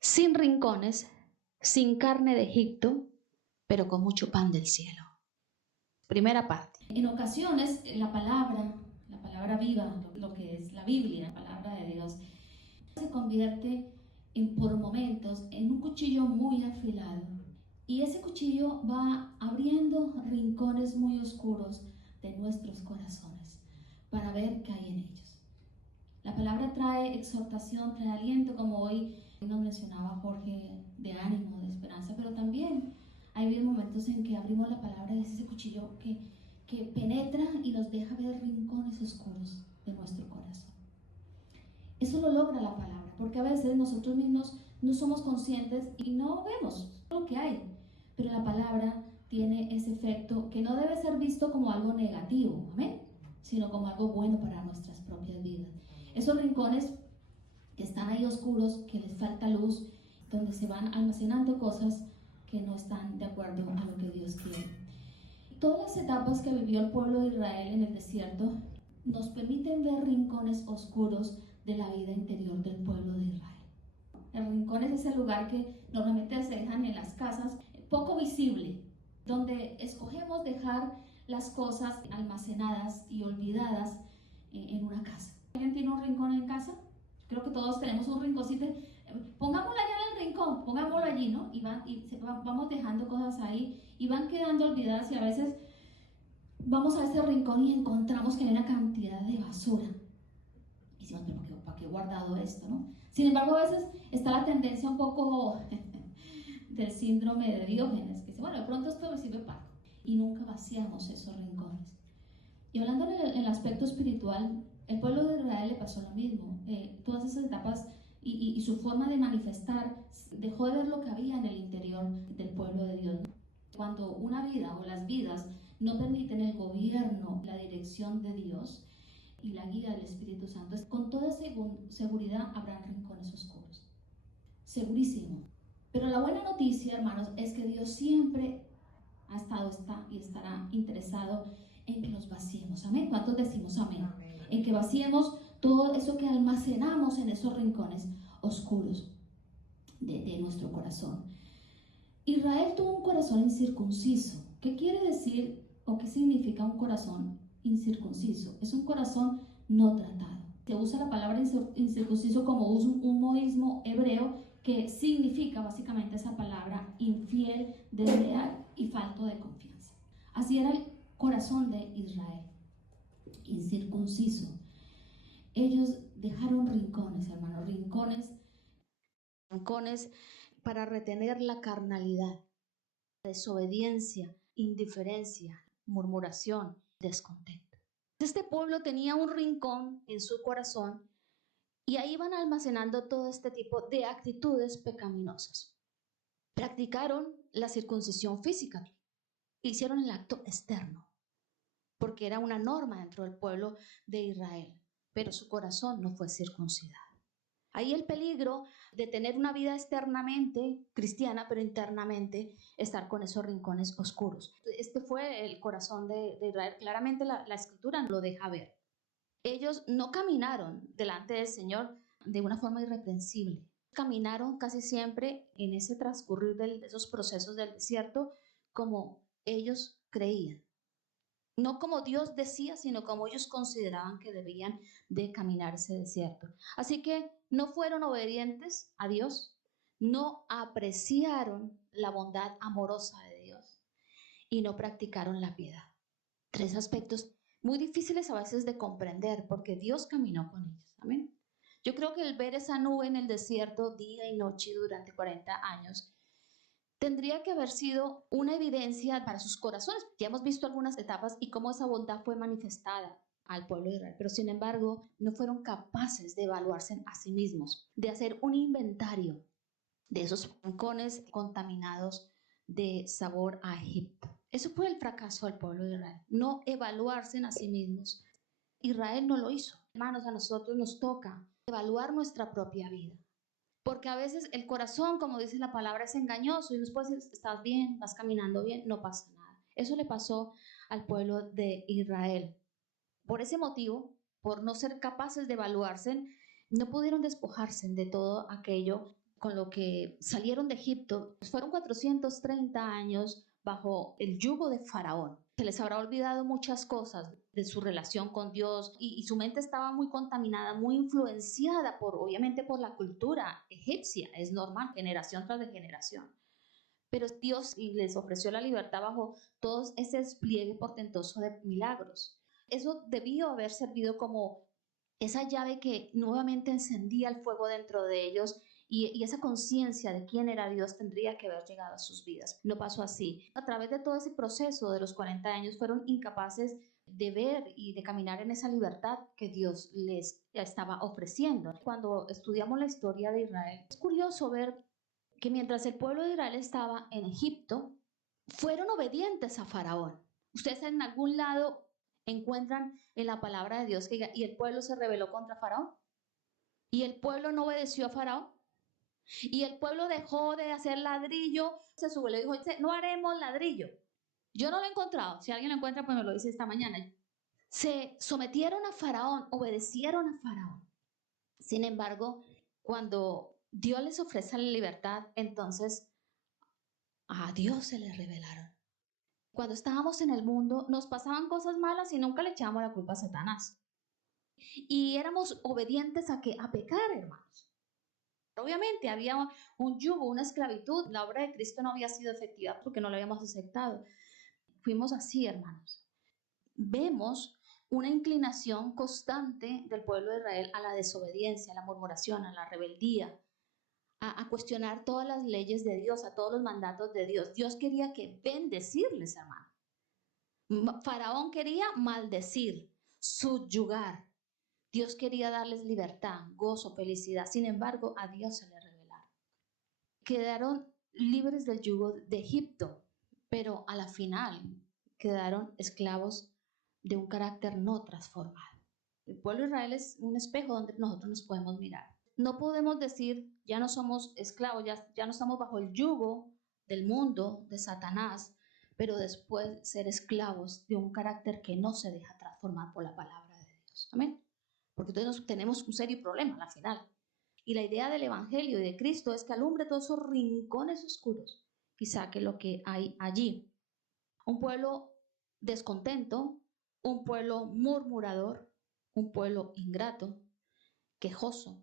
sin rincones, sin carne de Egipto, pero con mucho pan del cielo. Primera parte. En ocasiones la palabra viva, lo que es la Biblia, la palabra de Dios, se convierte por momentos en un cuchillo muy afilado. Y ese cuchillo va abriendo rincones muy oscuros de nuestros corazones para ver qué hay en ellos. La palabra trae exhortación, trae aliento, como hoy nos mencionaba Jorge, de ánimo, de esperanza, pero también hay habido momentos en que abrimos la palabra y es ese cuchillo que penetra y nos deja ver rincones oscuros de nuestro corazón. Eso lo logra la palabra, porque a veces nosotros mismos no somos conscientes y no vemos lo que hay, pero la palabra tiene ese efecto que no debe ser visto como algo negativo, ¿amén?, sino como algo bueno para nuestras propias vidas. Esos rincones que están ahí oscuros, que les falta luz, donde se van almacenando cosas que no están de acuerdo a lo que Dios quiere. Todas las etapas que vivió el pueblo de Israel en el desierto nos permiten ver rincones oscuros de la vida interior del pueblo de Israel. El rincón es ese lugar que normalmente se dejan en las casas, poco visible, donde escogemos dejar las cosas almacenadas y olvidadas en una casa. ¿Alguien tiene un rincón en casa? Creo que todos tenemos un rinconcito. Pongámoslo allá en el rincón, pongámoslo allí, ¿no? Vamos dejando cosas ahí y van quedando olvidadas, y a veces vamos a ese rincón y encontramos que hay una cantidad de basura. Y decimos, pero ¿para qué he guardado esto, no? Sin embargo, a veces está la tendencia un poco del síndrome de Diógenes, que dice, bueno, de pronto esto me sirve para algo. Y nunca vaciamos esos rincones. Y hablando en el aspecto espiritual, el pueblo de Israel le pasó lo mismo. Todas esas etapas y su forma de manifestar dejó de ver lo que había en el interior del pueblo de Dios. Cuando una vida o las vidas no permiten el gobierno, la dirección de Dios y la guía del Espíritu Santo, con toda seguridad habrán rincones oscuros. Segurísimo. Pero la buena noticia, hermanos, es que Dios siempre ha estado, está y estará interesado en que los vaciemos. Amén. ¿Cuántos decimos amén? Amén. En que vaciemos todo eso que almacenamos en esos rincones oscuros de nuestro corazón. Israel tuvo un corazón incircunciso. ¿Qué quiere decir o qué significa un corazón incircunciso? Es un corazón no tratado. Se usa la palabra incircunciso como un modismo hebreo que significa básicamente esa palabra infiel, desleal y falto de confianza. Así era el corazón de Israel, incircunciso. Ellos dejaron rincones, hermanos, rincones para retener la carnalidad, desobediencia, indiferencia, murmuración, descontento. Este pueblo tenía un rincón en su corazón y ahí iban almacenando todo este tipo de actitudes pecaminosas. Practicaron la circuncisión física, hicieron el acto externo, porque era una norma dentro del pueblo de Israel, pero su corazón no fue circuncidado. Ahí el peligro de tener una vida externamente cristiana, pero internamente estar con esos rincones oscuros. Este fue el corazón de Israel. Claramente la escritura lo deja ver. Ellos no caminaron delante del Señor de una forma irreprensible. Caminaron casi siempre en ese transcurrir de esos procesos del desierto como ellos creían. No como Dios decía, sino como ellos consideraban que debían de caminar ese desierto. Así que no fueron obedientes a Dios, no apreciaron la bondad amorosa de Dios y no practicaron la piedad. Tres aspectos muy difíciles a veces de comprender porque Dios caminó con ellos. Amén. Yo creo que el ver esa nube en el desierto día y noche durante 40 años tendría que haber sido una evidencia para sus corazones. Ya hemos visto algunas etapas y cómo esa bondad fue manifestada al pueblo de Israel, pero sin embargo no fueron capaces de evaluarse a sí mismos, de hacer un inventario de esos rincones contaminados de sabor a Egipto. Eso fue el fracaso del pueblo de Israel, no evaluarse a sí mismos. Israel no lo hizo. Hermanos, a nosotros nos toca evaluar nuestra propia vida. Porque a veces el corazón, como dice la palabra, es engañoso y nos puede decir, estás bien, vas caminando bien, no pasa nada. Eso le pasó al pueblo de Israel. Por ese motivo, por no ser capaces de evaluarse, no pudieron despojarse de todo aquello con lo que salieron de Egipto, fueron 430 años bajo el yugo de Faraón. Se les habrá olvidado muchas cosas de su relación con Dios y su mente estaba muy contaminada, muy influenciada obviamente por la cultura egipcia. Es normal, generación tras generación. Pero Dios les ofreció la libertad bajo todo ese despliegue portentoso de milagros. Eso debió haber servido como esa llave que nuevamente encendía el fuego dentro de ellos y esa conciencia de quién era Dios tendría que haber llegado a sus vidas. No pasó así. A través de todo ese proceso de los 40 años fueron incapaces de ver y de caminar en esa libertad que Dios les estaba ofreciendo. Cuando estudiamos la historia de Israel, es curioso ver que mientras el pueblo de Israel estaba en Egipto, fueron obedientes a Faraón. Ustedes en algún lado encuentran en la palabra de Dios que y el pueblo se rebeló contra Faraón. Y el pueblo no obedeció a Faraón. Y el pueblo dejó de hacer ladrillo, se subió y dijo, no haremos ladrillo. Yo no lo he encontrado. Si alguien lo encuentra, pues me lo dice esta mañana. Se sometieron a Faraón, obedecieron a Faraón. Sin embargo, cuando Dios les ofrece la libertad, entonces a Dios se les revelaron. Cuando estábamos en el mundo, nos pasaban cosas malas y nunca le echábamos la culpa a Satanás. Y éramos obedientes a pecar, hermanos. Obviamente había un yugo, una esclavitud. La obra de Cristo no había sido efectiva porque no la habíamos aceptado. Fuimos así, hermanos. Vemos una inclinación constante del pueblo de Israel a la desobediencia, a la murmuración, a la rebeldía, a cuestionar todas las leyes de Dios, a todos los mandatos de Dios. Dios quería que bendecirles, hermano. Faraón quería maldecir, subyugar. Dios quería darles libertad, gozo, felicidad. Sin embargo, a Dios se le revelaron. Quedaron libres del yugo de Egipto, pero a la final quedaron esclavos de un carácter no transformado. El pueblo de Israel es un espejo donde nosotros nos podemos mirar. No podemos decir, ya no somos esclavos, ya no estamos bajo el yugo del mundo, de Satanás, pero después ser esclavos de un carácter que no se deja transformar por la palabra de Dios. Amén. Porque entonces tenemos un serio problema al final. Y la idea del Evangelio y de Cristo es que alumbre todos esos rincones oscuros y saque lo que hay allí. Un pueblo descontento, un pueblo murmurador, un pueblo ingrato, quejoso,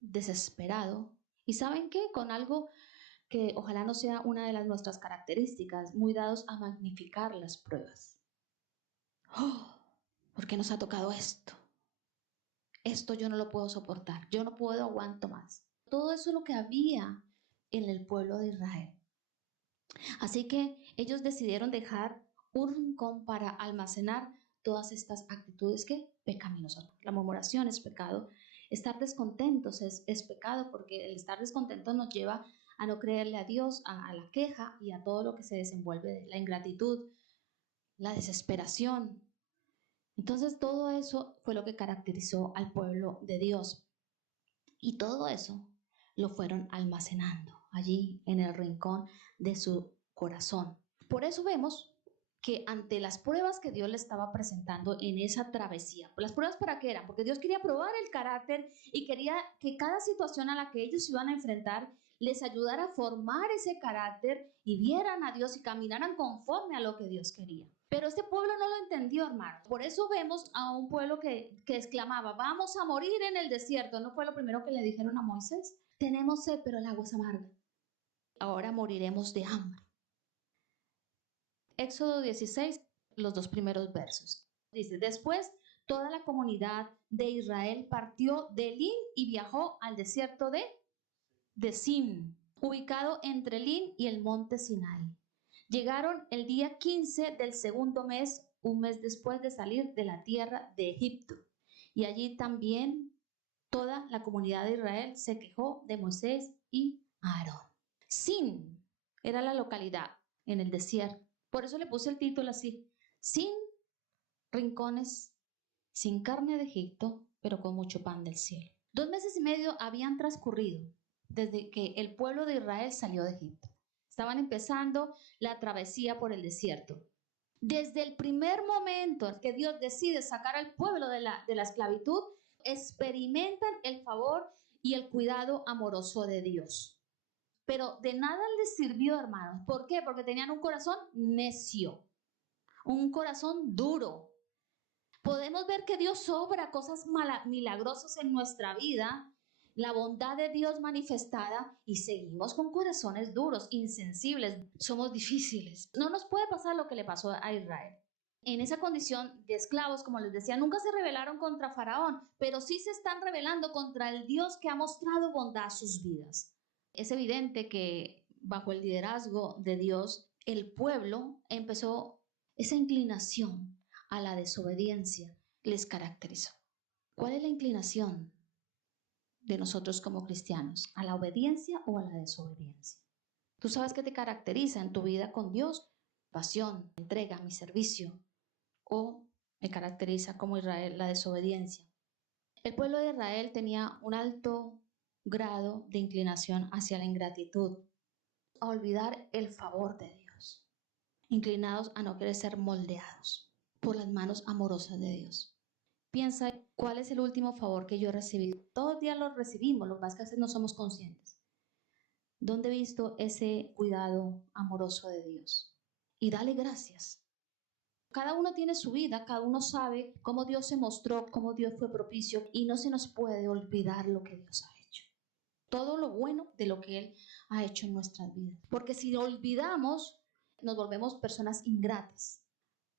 desesperado. ¿Y saben qué? Con algo que ojalá no sea una de nuestras características, muy dados a magnificar las pruebas. ¡Oh! ¿Por qué nos ha tocado esto? Esto yo no lo puedo soportar, yo no puedo, aguanto más. Todo eso es lo que había en el pueblo de Israel. Así que ellos decidieron dejar un rincón para almacenar todas estas actitudes que pecaminosas. La murmuración es pecado, estar descontentos es pecado, porque el estar descontentos nos lleva a no creerle a Dios, a la queja y a todo lo que se desenvuelve de la ingratitud, la desesperación. Entonces todo eso fue lo que caracterizó al pueblo de Dios. Y todo eso lo fueron almacenando allí en el rincón de su corazón. Por eso vemos que ante las pruebas que Dios le estaba presentando en esa travesía, ¿las pruebas para qué eran? Porque Dios quería probar el carácter y quería que cada situación a la que ellos se iban a enfrentar les ayudara a formar ese carácter y vieran a Dios y caminaran conforme a lo que Dios quería. Pero este pueblo no lo entendió, hermano. Por eso vemos a un pueblo que exclamaba, vamos a morir en el desierto. ¿No fue lo primero que le dijeron a Moisés? Tenemos sed, pero el agua es amarga. Ahora moriremos de hambre. Éxodo 16, los 2 primeros versos. Dice, después toda la comunidad de Israel partió de Elín y viajó al desierto de Sin, ubicado entre Elín y el monte Sinai. Llegaron el día 15 del segundo mes, un mes después de salir de la tierra de Egipto. Y allí también toda la comunidad de Israel se quejó de Moisés y Aarón. Sin era la localidad en el desierto. Por eso le puse el título así, sin rincones, sin carne de Egipto, pero con mucho pan del cielo. 2 meses y medio habían transcurrido desde que el pueblo de Israel salió de Egipto. Estaban empezando la travesía por el desierto. Desde el primer momento en que Dios decide sacar al pueblo de la esclavitud, experimentan el favor y el cuidado amoroso de Dios. pero de nada les sirvió, hermanos. ¿Por qué? Porque tenían un corazón necio, un corazón duro. Podemos ver que Dios obra cosas milagrosas en nuestra vida, la bondad de Dios manifestada, y seguimos con corazones duros, insensibles, somos difíciles. No nos puede pasar lo que le pasó a Israel. En esa condición de esclavos, como les decía, nunca se rebelaron contra Faraón, pero sí se están rebelando contra el Dios que ha mostrado bondad a sus vidas. Es evidente que bajo el liderazgo de Dios, el pueblo empezó esa inclinación a la desobediencia, les caracterizó. ¿Cuál es la inclinación de nosotros como cristianos? ¿A la obediencia o a la desobediencia? ¿Tú sabes qué te caracteriza en tu vida con Dios? Pasión, entrega, mi servicio. ¿O me caracteriza como Israel la desobediencia? El pueblo de Israel tenía un alto grado de inclinación hacia la ingratitud, a olvidar el favor de Dios, inclinados a no querer ser moldeados por las manos amorosas de Dios. Piensa, ¿cuál es el último favor que yo he recibido? Todos los días lo recibimos, lo más que a veces no somos conscientes. ¿Dónde he visto ese cuidado amoroso de Dios? Y dale gracias. Cada uno tiene su vida, cada uno sabe cómo Dios se mostró, cómo Dios fue propicio, y no se nos puede olvidar lo que Dios ha hecho. Todo lo bueno de lo que Él ha hecho en nuestras vidas. Porque si lo olvidamos, nos volvemos personas ingratas.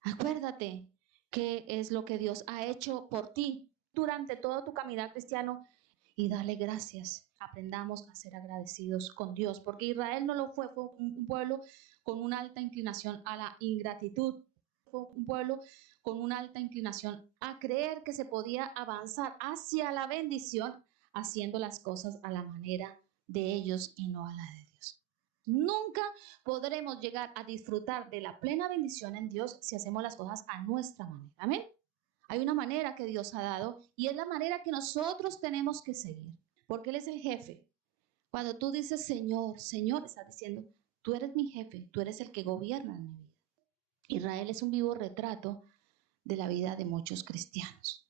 Acuérdate qué es lo que Dios ha hecho por ti durante todo tu caminar cristiano y dale gracias. Aprendamos a ser agradecidos con Dios, porque Israel no lo fue un pueblo con una alta inclinación a la ingratitud. Fue un pueblo con una alta inclinación a creer que se podía avanzar hacia la bendición haciendo las cosas a la manera de ellos y no a la de Dios. Nunca podremos llegar a disfrutar de la plena bendición en Dios si hacemos las cosas a nuestra manera. Amén. Hay una manera que Dios ha dado y es la manera que nosotros tenemos que seguir, porque Él es el jefe. Cuando tú dices Señor, Señor, estás diciendo, tú eres mi jefe, tú eres el que gobierna en mi vida. Israel es un vivo retrato de la vida de muchos cristianos.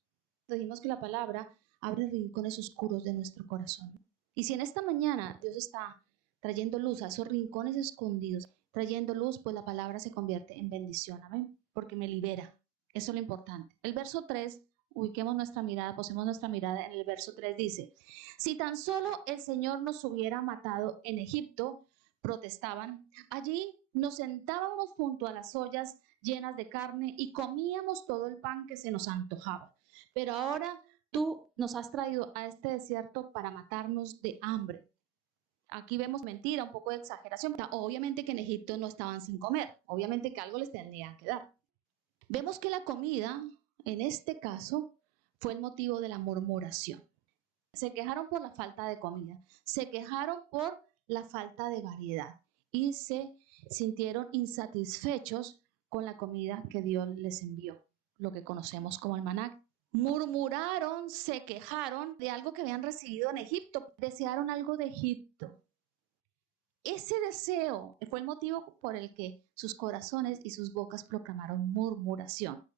Dijimos que la palabra abre rincones oscuros de nuestro corazón. Y si en esta mañana Dios está trayendo luz a esos rincones escondidos, trayendo luz, pues la palabra se convierte en bendición, amén, porque me libera. Eso es lo importante. El verso 3, ubiquemos nuestra mirada, posemos nuestra mirada en el verso 3, dice, si tan solo el Señor nos hubiera matado en Egipto, protestaban, allí nos sentábamos junto a las ollas llenas de carne y comíamos todo el pan que se nos antojaba. Pero ahora tú nos has traído a este desierto para matarnos de hambre. Aquí vemos mentira, un poco de exageración. Obviamente que en Egipto no estaban sin comer, obviamente que algo les tendría que dar. Vemos que la comida, en este caso, fue el motivo de la murmuración. Se quejaron por la falta de comida, se quejaron por la falta de variedad y se sintieron insatisfechos con la comida que Dios les envió, lo que conocemos como el maná. Murmuraron, se quejaron de algo que habían recibido en Egipto, desearon algo de Egipto. Ese deseo fue el motivo por el que sus corazones y sus bocas proclamaron murmuración.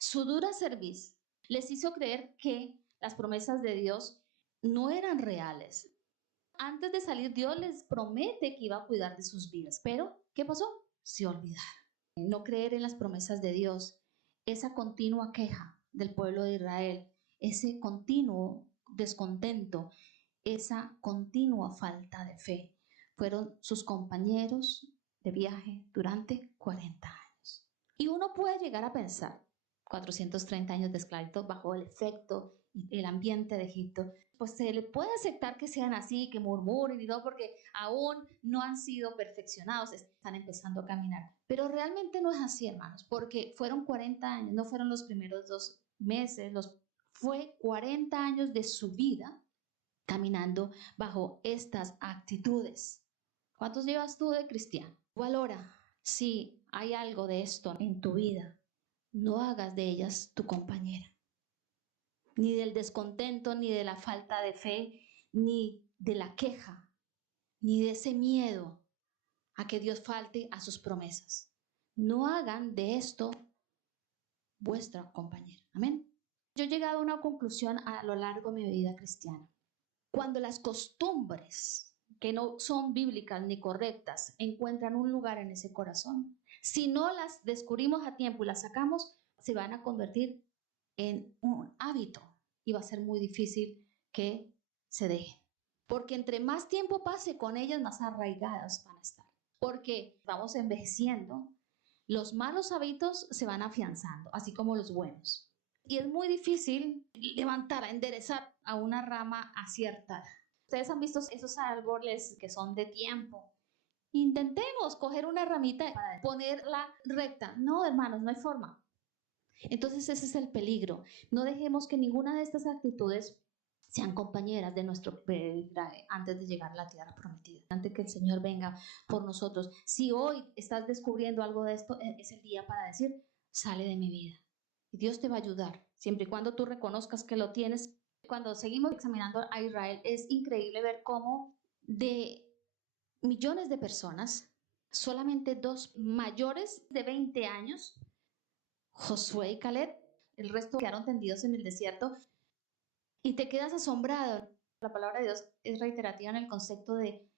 Su dura cerviz les hizo creer que las promesas de Dios no eran reales. Antes de salir, Dios les promete que iba a cuidar de sus vidas, pero ¿qué pasó? Se olvidaron. No creer en las promesas de Dios, esa continua queja del pueblo de Israel, ese continuo descontento, esa continua falta de fe, fueron sus compañeros de viaje durante 40 años. Y uno puede llegar a pensar, 430 años de esclavitud bajo el efecto y el ambiente de Egipto, pues se le puede aceptar que sean así, que murmuren y todo, porque aún no han sido perfeccionados, están empezando a caminar. Pero realmente no es así, hermanos, porque fueron 40 años, no fueron los primeros 2 meses, fue 40 años de su vida caminando bajo estas actitudes. ¿Cuántos llevas tú de cristiano? Valora si hay algo de esto en tu vida. No hagas de ellas tu compañera. Ni del descontento, ni de la falta de fe, ni de la queja, ni de ese miedo a que Dios falte a sus promesas. No hagan de esto vuestra compañera. Amén. Yo he llegado a una conclusión a lo largo de mi vida cristiana. Cuando las costumbres que no son bíblicas ni correctas encuentran un lugar en ese corazón, si no las descubrimos a tiempo y las sacamos, se van a convertir en un hábito y va a ser muy difícil que se dejen. Porque entre más tiempo pase con ellas, más arraigadas van a estar. Porque vamos envejeciendo, los malos hábitos se van afianzando, así como los buenos. Y es muy difícil levantar, enderezar a una rama aciertada. Ustedes han visto esos árboles que son de tiempo. Intentemos coger una ramita para ponerla recta. No, hermanos, no hay forma. Entonces ese es el peligro. No dejemos que ninguna de estas actitudes sean compañeras de nuestro peregrinaje antes de llegar a la tierra prometida, antes que el Señor venga por nosotros. Si hoy estás descubriendo algo de esto, es el día para decir, sale de mi vida. Y Dios te va a ayudar, siempre y cuando tú reconozcas que lo tienes. Cuando seguimos examinando a Israel, es increíble ver cómo de millones de personas, solamente 2 mayores de 20 años, Josué y Caleb, el resto quedaron tendidos en el desierto. Y te quedas asombrado. La palabra de Dios es reiterativa en el concepto de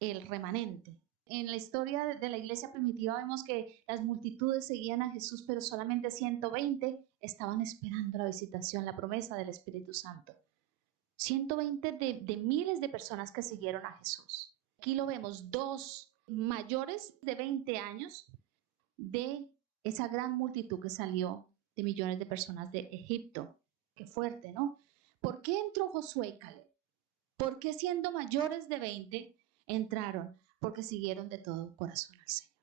el remanente. En la historia de la iglesia primitiva vemos que las multitudes seguían a Jesús, pero solamente 120 estaban esperando la visitación, la promesa del Espíritu Santo. 120 de miles de personas que siguieron a Jesús. Aquí lo vemos, 2 mayores de 20 años de esa gran multitud que salió de millones de personas de Egipto. Qué fuerte, ¿no? ¿Por qué entró Josué y Caleb? ¿Por qué siendo mayores de 20 entraron? Porque siguieron de todo corazón al Señor.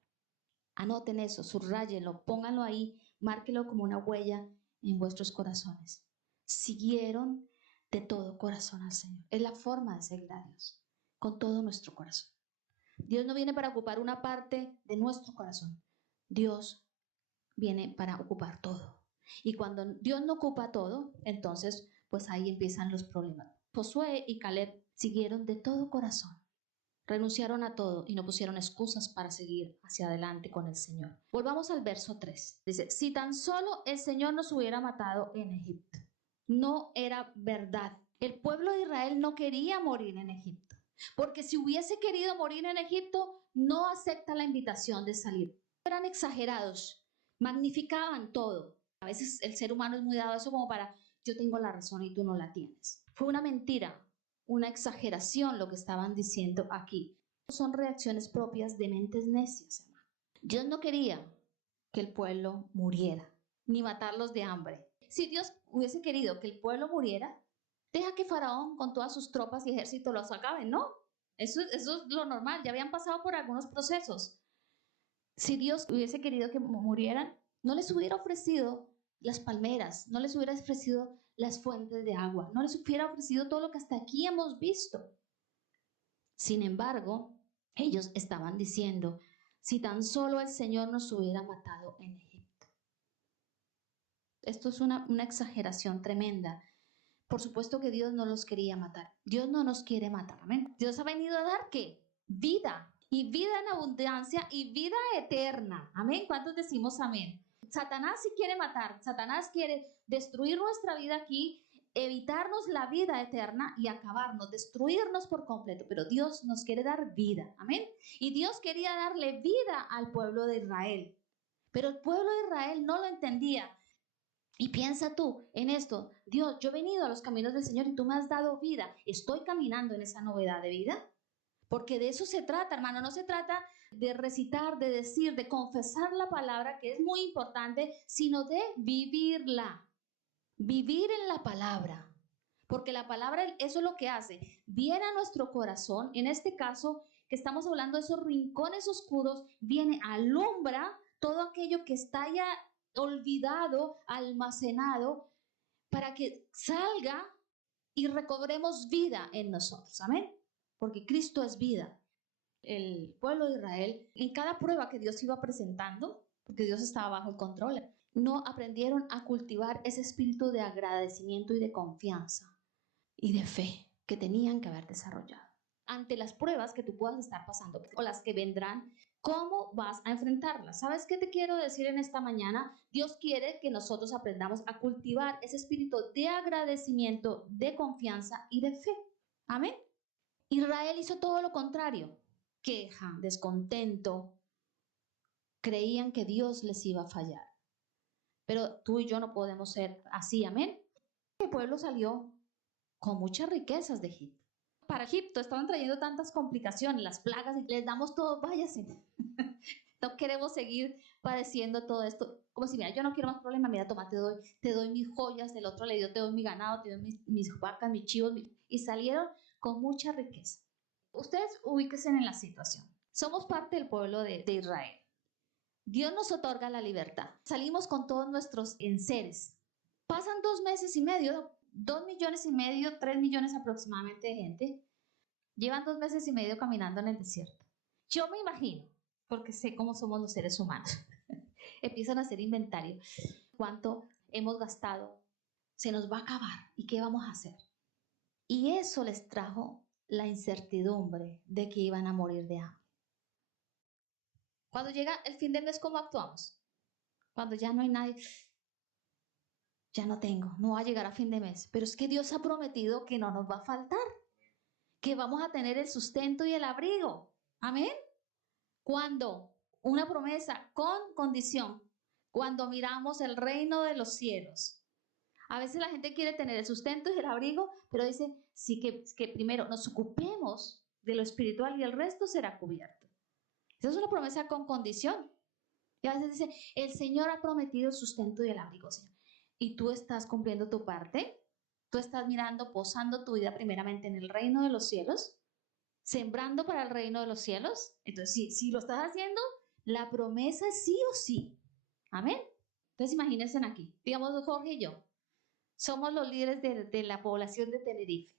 Anoten eso, subrayenlo, pónganlo ahí, márquenlo como una huella en vuestros corazones. Siguieron de todo corazón al Señor. Es la forma de seguir a Dios, con todo nuestro corazón. Dios no viene para ocupar una parte de nuestro corazón. Dios viene para ocupar todo. Y cuando Dios no ocupa todo, entonces pues ahí empiezan los problemas. Josué y Caleb siguieron de todo corazón, renunciaron a todo y no pusieron excusas para seguir hacia adelante con el Señor. Volvamos al verso 3. Dice, si tan solo el Señor nos hubiera matado en Egipto. No era verdad. El pueblo de Israel no quería morir en Egipto, porque si hubiese querido morir en Egipto, no acepta la invitación de salir. Eran exagerados, magnificaban todo. A veces el ser humano es muy dado a eso como para, yo tengo la razón y tú no la tienes. Fue una mentira, una exageración lo que estaban diciendo aquí. Son reacciones propias de mentes necias, hermano. Dios no quería que el pueblo muriera, ni matarlos de hambre. Si Dios hubiese querido que el pueblo muriera, deja que Faraón con todas sus tropas y ejército los acabe, ¿no? Eso es lo normal, ya habían pasado por algunos procesos. Si Dios hubiese querido que murieran, no les hubiera ofrecido las palmeras, no les hubiera ofrecido las fuentes de agua, no les hubiera ofrecido todo lo que hasta aquí hemos visto. Sin embargo, ellos estaban diciendo, si tan solo el Señor nos hubiera matado en Egipto. Esto es una exageración tremenda. Por supuesto que Dios no los quería matar. Dios no nos quiere matar. Amén. Dios ha venido a dar ¿qué? Vida. Y vida en abundancia y vida eterna. Amén. ¿Cuántos decimos amén? Satanás sí quiere matar. Satanás quiere destruir nuestra vida aquí, evitarnos la vida eterna y acabarnos, destruirnos por completo. Pero Dios nos quiere dar vida. Amén. Y Dios quería darle vida al pueblo de Israel. Pero el pueblo de Israel no lo entendía. Y piensa tú en esto, Dios, yo he venido a los caminos del Señor y tú me has dado vida. ¿Estoy caminando en esa novedad de vida? Porque de eso se trata, hermano. No se trata de recitar, de decir, de confesar la palabra, que es muy importante, sino de vivirla. Vivir en la palabra. Porque la palabra, eso es lo que hace. Viene a nuestro corazón, en este caso, que estamos hablando de esos rincones oscuros, viene, alumbra todo aquello que está ya olvidado, almacenado, para que salga y recobremos vida en nosotros. Amén. Porque Cristo es vida. El pueblo de Israel, en cada prueba que Dios iba presentando, porque Dios estaba bajo el control, no aprendieron a cultivar ese espíritu de agradecimiento y de confianza y de fe que tenían que haber desarrollado. Ante las pruebas que tú puedas estar pasando o las que vendrán, ¿cómo vas a enfrentarlas? ¿Sabes qué te quiero decir en esta mañana? Dios quiere que nosotros aprendamos a cultivar ese espíritu de agradecimiento, de confianza y de fe. Amén. Israel hizo todo lo contrario. Queja, descontento. Creían que Dios les iba a fallar. Pero tú y yo no podemos ser así, amén. El pueblo salió con muchas riquezas de Egipto. Para Egipto estaban trayendo tantas complicaciones, las plagas, y les damos todo, váyase. No queremos seguir padeciendo todo esto. Como si, mira, yo no quiero más problemas, mira, toma, te doy mis joyas, del otro le dio, te doy mi ganado, te doy mis vacas, mis chivos, y salieron con mucha riqueza. Ustedes ubíquense en la situación. Somos parte del pueblo de Israel. Dios nos otorga la libertad. Salimos con todos nuestros enseres. Pasan 2 meses y medio, 2,5 millones, 3 millones aproximadamente de gente. Llevan 2 meses y medio caminando en el desierto. Yo me imagino, porque sé cómo somos los seres humanos, empiezan a hacer inventario. ¿Cuánto hemos gastado? Se nos va a acabar. ¿Y qué vamos a hacer? Y eso les trajo la incertidumbre de que iban a morir de hambre. Cuando llega el fin del mes, ¿cómo actuamos? Cuando ya no hay nadie, ya no tengo, no va a llegar a fin de mes. Pero es que Dios ha prometido que no nos va a faltar, que vamos a tener el sustento y el abrigo. Amén. Cuando una promesa con condición, cuando miramos el reino de los cielos. A veces la gente quiere tener el sustento y el abrigo, pero dice, sí que primero nos ocupemos de lo espiritual y el resto será cubierto. Esa es una promesa con condición. Y a veces dice, el Señor ha prometido el sustento y el abrigo, Señor. ¿Y tú estás cumpliendo tu parte? ¿Tú estás mirando, posando tu vida primeramente en el reino de los cielos? ¿Sembrando para el reino de los cielos? Entonces, si lo estás haciendo, la promesa es sí o sí. Amén. Entonces, imagínense aquí. Digamos, Jorge y yo somos los líderes de la población de Tenerife.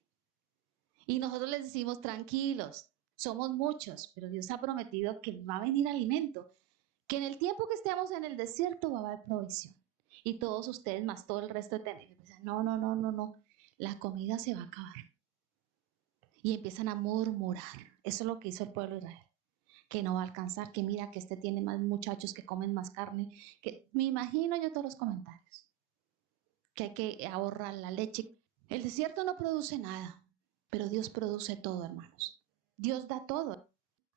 Y nosotros les decimos, tranquilos, somos muchos, pero Dios ha prometido que va a venir alimento, que en el tiempo que estemos en el desierto va a haber provisión. Y todos ustedes, más todo el resto de Tenerife, no, la comida se va a acabar. Y empiezan a murmurar. Eso es lo que hizo el pueblo de Israel. Que no va a alcanzar, que mira que este tiene más muchachos que comen más carne, que me imagino yo todos los comentarios. Que hay que ahorrar la leche. El desierto no produce nada, pero Dios produce todo, hermanos. Dios da todo.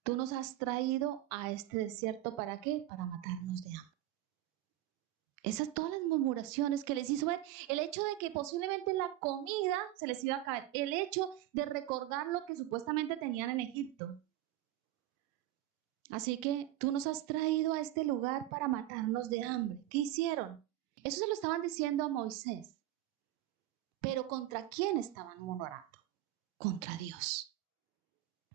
Tú nos has traído a este desierto, ¿para qué? Para matarnos de hambre. Esas todas las murmuraciones que les hizo ver, el hecho de que posiblemente la comida se les iba a caer, el hecho de recordar lo que supuestamente tenían en Egipto. Así que tú nos has traído a este lugar para matarnos de hambre. ¿Qué hicieron? Eso se lo estaban diciendo a Moisés. Pero ¿contra quién estaban murmurando? Contra Dios.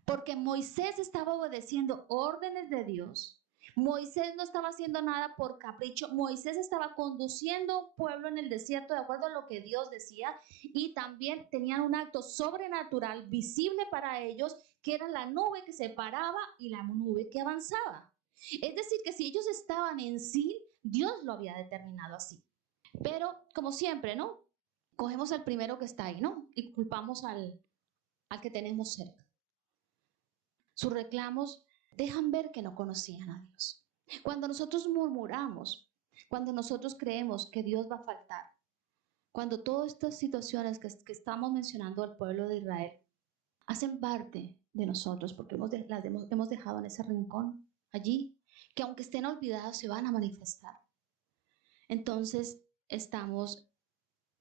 Porque Moisés estaba obedeciendo órdenes de Dios. Moisés no estaba haciendo nada por capricho. Moisés estaba conduciendo un pueblo en el desierto de acuerdo a lo que Dios decía. Y también tenían un acto sobrenatural visible para ellos, que era la nube que se paraba y la nube que avanzaba. Es decir, que si ellos estaban en sí, Dios lo había determinado así. Pero, como siempre, ¿no? Cogemos al primero que está ahí, ¿no? Y culpamos al que tenemos cerca. Sus reclamos dejan ver que no conocían a Dios. Cuando nosotros murmuramos, cuando nosotros creemos que Dios va a faltar, cuando todas estas situaciones que estamos mencionando al pueblo de Israel hacen parte de nosotros, porque hemos dejado en ese rincón allí, que aunque estén olvidados se van a manifestar. Entonces estamos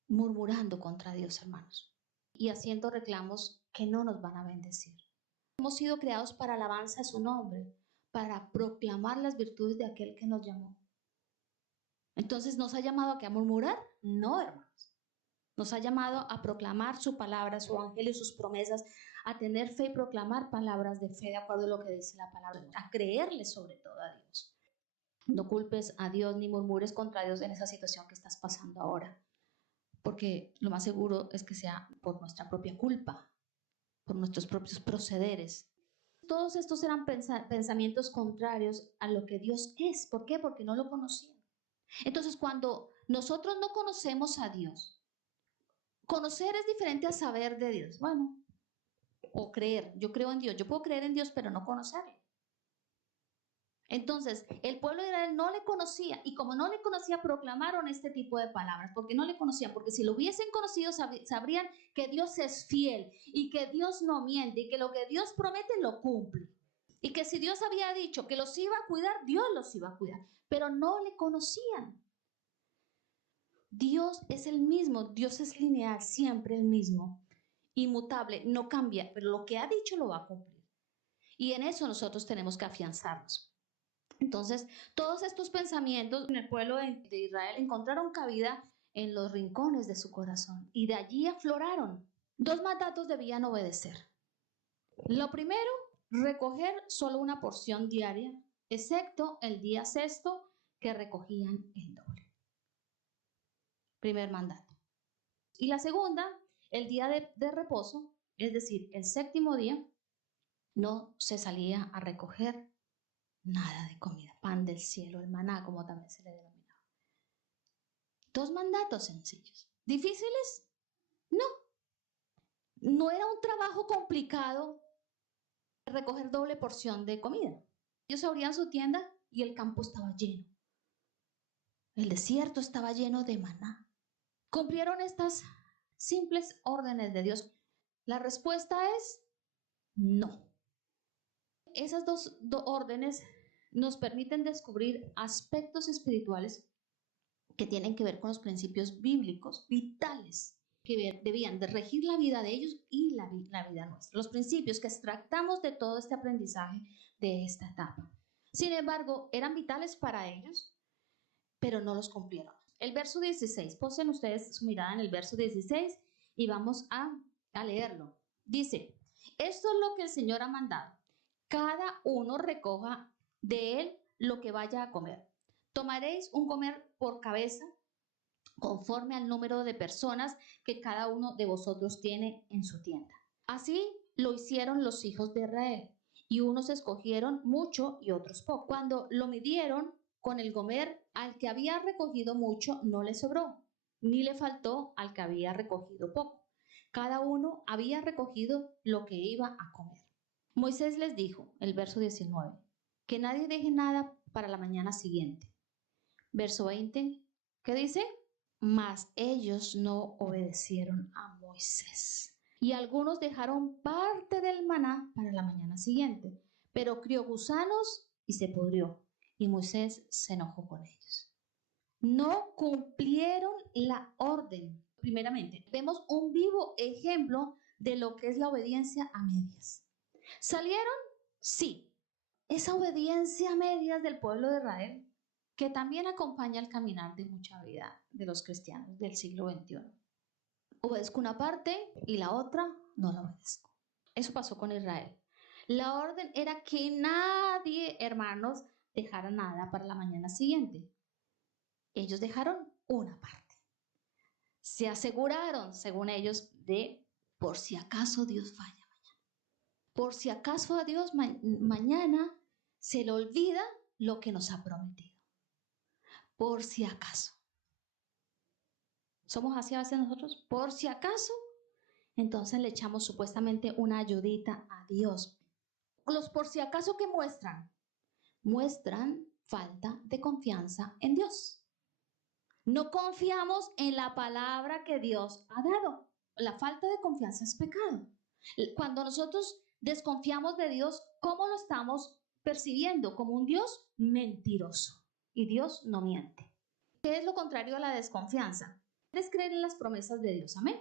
murmurando contra Dios, hermanos, y haciendo reclamos que no nos van a bendecir. Hemos sido creados para alabanza a su nombre, para proclamar las virtudes de aquel que nos llamó. Entonces, ¿nos ha llamado a qué? ¿A murmurar? No, hermanos. Nos ha llamado a proclamar su palabra, su evangelio, sus promesas, a tener fe y proclamar palabras de fe de acuerdo a lo que dice la palabra, a creerle sobre todo a Dios. No culpes a Dios ni murmures contra Dios en esa situación que estás pasando ahora, porque lo más seguro es que sea por nuestra propia culpa, por nuestros propios procederes. Todos estos eran pensamientos contrarios a lo que Dios es. ¿Por qué? Porque no lo conocían. Entonces, cuando nosotros no conocemos a Dios, conocer es diferente a saber de Dios. Bueno, o creer. Yo creo en Dios. Yo puedo creer en Dios, pero no conocerlo. Entonces, el pueblo de Israel no le conocía, y como no le conocía, proclamaron este tipo de palabras, porque no le conocían, porque si lo hubiesen conocido, sabrían que Dios es fiel y que Dios no miente y que lo que Dios promete lo cumple. Y que si Dios había dicho que los iba a cuidar, Dios los iba a cuidar, pero no le conocían. Dios es el mismo, Dios es lineal, siempre el mismo, inmutable, no cambia, pero lo que ha dicho lo va a cumplir. Y en eso nosotros tenemos que afianzarnos. Entonces, todos estos pensamientos en el pueblo de Israel encontraron cabida en los rincones de su corazón y de allí afloraron. Dos mandatos debían obedecer. Lo primero, recoger solo una porción diaria, excepto el día sexto, que recogían el doble. Primer mandato. Y la segunda, el día de reposo, es decir, el séptimo día, no se salía a recoger nada de comida, pan del cielo, el maná, como también se le denominaba. Dos mandatos sencillos. ¿Difíciles? No. No era un trabajo complicado recoger doble porción de comida. Ellos abrían su tienda y el campo estaba lleno. El desierto estaba lleno de maná. ¿Cumplieron estas simples órdenes de Dios? La respuesta es no. Esas dos órdenes nos permiten descubrir aspectos espirituales que tienen que ver con los principios bíblicos vitales que debían de regir la vida de ellos y la vida nuestra. Los principios que extractamos de todo este aprendizaje de esta etapa. Sin embargo, eran vitales para ellos, pero no los cumplieron. El verso 16, posen ustedes su mirada en el verso 16 y vamos a leerlo. Dice, esto es lo que el Señor ha mandado. Cada uno recoja de él lo que vaya a comer. Tomaréis un comer por cabeza conforme al número de personas que cada uno de vosotros tiene en su tienda. Así lo hicieron los hijos de Israel, y unos escogieron mucho y otros poco. Cuando lo midieron con el gomer, al que había recogido mucho no le sobró, ni le faltó al que había recogido poco. Cada uno había recogido lo que iba a comer. Moisés les dijo, el verso 19, que nadie deje nada para la mañana siguiente. Verso 20, ¿qué dice? Mas ellos no obedecieron a Moisés. Y algunos dejaron parte del maná para la mañana siguiente, pero crió gusanos y se pudrió. Y Moisés se enojó con ellos. No cumplieron la orden. Primeramente, vemos un vivo ejemplo de lo que es la obediencia a medias. ¿Salieron? Sí. Esa obediencia a medias del pueblo de Israel, que también acompaña el caminar de mucha vida de los cristianos del siglo XXI. Obedezco una parte y la otra no la obedezco. Eso pasó con Israel. La orden era que nadie, hermanos, dejara nada para la mañana siguiente. Ellos dejaron una parte. Se aseguraron, según ellos, de por si acaso Dios falla. Por si acaso a Dios mañana se le olvida lo que nos ha prometido. Por si acaso. ¿Somos así a veces nosotros? Por si acaso, entonces le echamos supuestamente una ayudita a Dios. Los por si acaso que muestran falta de confianza en Dios. No confiamos en la palabra que Dios ha dado. La falta de confianza es pecado. Cuando nosotros desconfiamos de Dios, ¿cómo lo estamos percibiendo? Como un Dios mentiroso. Y Dios no miente. ¿Qué es lo contrario a la desconfianza? Es creer en las promesas de Dios. Amén.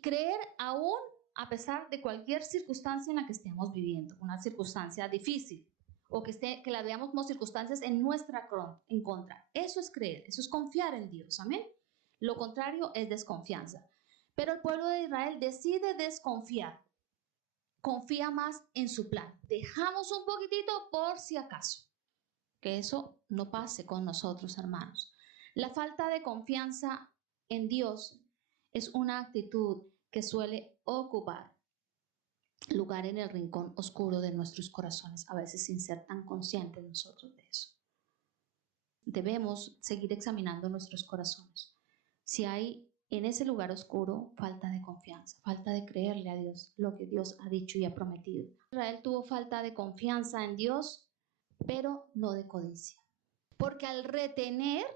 Creer aún a pesar de cualquier circunstancia en la que estemos viviendo. Una circunstancia difícil. O que la veamos como circunstancias en en contra. Eso es creer. Eso es confiar en Dios. Amén. Lo contrario es desconfianza. Pero el pueblo de Israel decide desconfiar. Confía más en su plan. Dejamos un poquitito por si acaso. Que eso no pase con nosotros, hermanos. La falta de confianza en Dios es una actitud que suele ocupar lugar en el rincón oscuro de nuestros corazones, a veces sin ser tan conscientes nosotros de eso. Debemos seguir examinando nuestros corazones. Si hay en ese lugar oscuro falta de confianza, falta de creerle a Dios lo que Dios ha dicho y ha prometido. Israel tuvo falta de confianza en Dios pero no de codicia. Porque al retener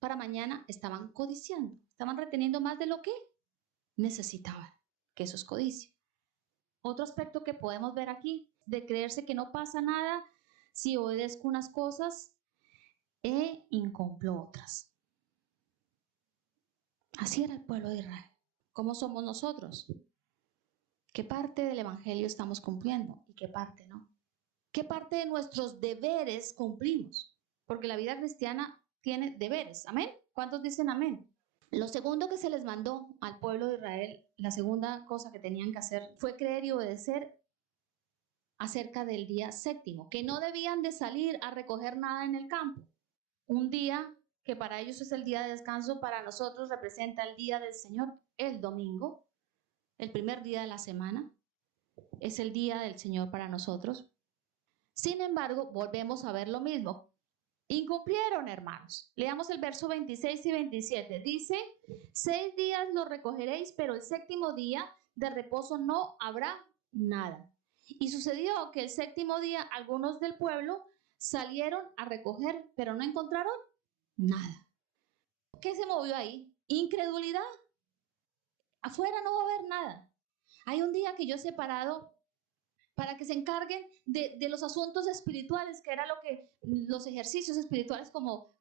para mañana estaban codiciando, estaban reteniendo más de lo que necesitaban, que eso es codicia. Otro aspecto que podemos ver aquí, de creerse que no pasa nada si obedezco unas cosas e incumplo otras. Así era el pueblo de Israel. ¿Cómo somos nosotros? ¿Qué parte del evangelio estamos cumpliendo y qué parte no? ¿Qué parte de nuestros deberes cumplimos? Porque la vida cristiana tiene deberes. ¿Amén? ¿Cuántos dicen amén? Lo segundo que se les mandó al pueblo de Israel, la segunda cosa que tenían que hacer fue creer y obedecer acerca del día séptimo, que no debían de salir a recoger nada en el campo. Un día que para ellos es el día de descanso, para nosotros representa el día del Señor, el domingo, el primer día de la semana, es el día del Señor para nosotros. Sin embargo, volvemos a ver lo mismo. Incumplieron, hermanos. Leamos el verso 26 y 27. Dice, 6 días lo recogeréis, pero el séptimo día de reposo no habrá nada. Y sucedió que el séptimo día algunos del pueblo salieron a recoger, pero no encontraron nada. ¿Qué se movió ahí? Incredulidad. Afuera no va a haber nada. Hay un día que yo he separado para que se encarguen de los asuntos espirituales, que era lo que los ejercicios espirituales, como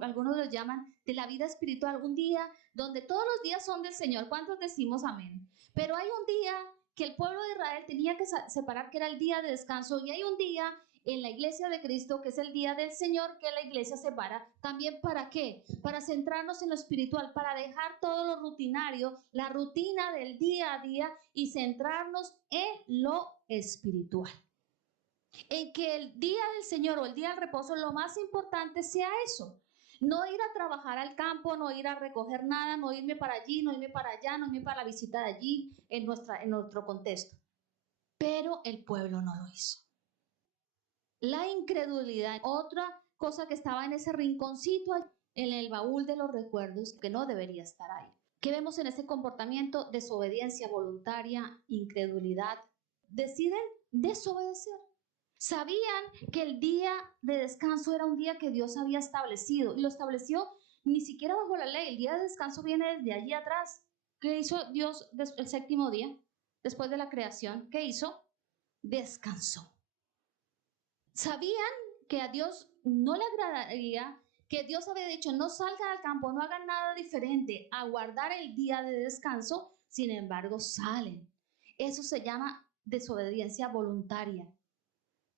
algunos los llaman, de la vida espiritual. Un día donde todos los días son del Señor. ¿Cuántos decimos amén? Pero hay un día que el pueblo de Israel tenía que separar, que era el día de descanso, y hay un día en la iglesia de Cristo, que es el día del Señor, que la iglesia separa. ¿También para qué? Para centrarnos en lo espiritual, para dejar todo lo rutinario, la rutina del día a día, y centrarnos en lo espiritual. En que el día del Señor o el día del reposo, lo más importante sea eso. No ir a trabajar al campo, no ir a recoger nada, no irme para allí, no irme para allá, no irme para la visita de allí, en nuestro contexto. Pero el pueblo no lo hizo. La incredulidad, otra cosa que estaba en ese rinconcito en el baúl de los recuerdos, que no debería estar ahí. ¿Qué vemos en ese comportamiento? Desobediencia voluntaria, incredulidad. Deciden desobedecer. Sabían que el día de descanso era un día que Dios había establecido, y lo estableció ni siquiera bajo la ley. El día de descanso viene desde allí atrás. ¿Qué hizo Dios el séptimo día? Después de la creación, ¿qué hizo? Descansó. Sabían que a Dios no le agradaría, que Dios había dicho, no salgan al campo, no hagan nada diferente, a guardar el día de descanso. Sin embargo, salen. Eso se llama desobediencia voluntaria.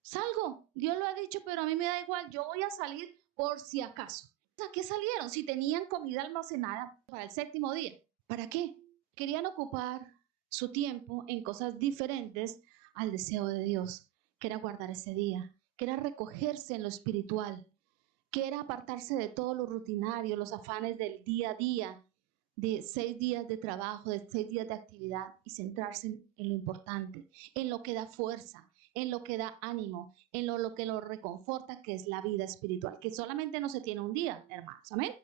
Salgo, Dios lo ha dicho, pero a mí me da igual, yo voy a salir por si acaso. ¿A qué salieron? Si tenían comida almacenada para el séptimo día. ¿Para qué? Querían ocupar su tiempo en cosas diferentes al deseo de Dios, que era guardar ese día, que era recogerse en lo espiritual, que era apartarse de todo lo rutinario, los afanes del día a día, de 6 días de trabajo, de 6 días de actividad, y centrarse en lo importante, en lo que da fuerza, en lo que da ánimo, en lo que lo reconforta, que es la vida espiritual, que solamente no se tiene un día, hermanos, ¿amén?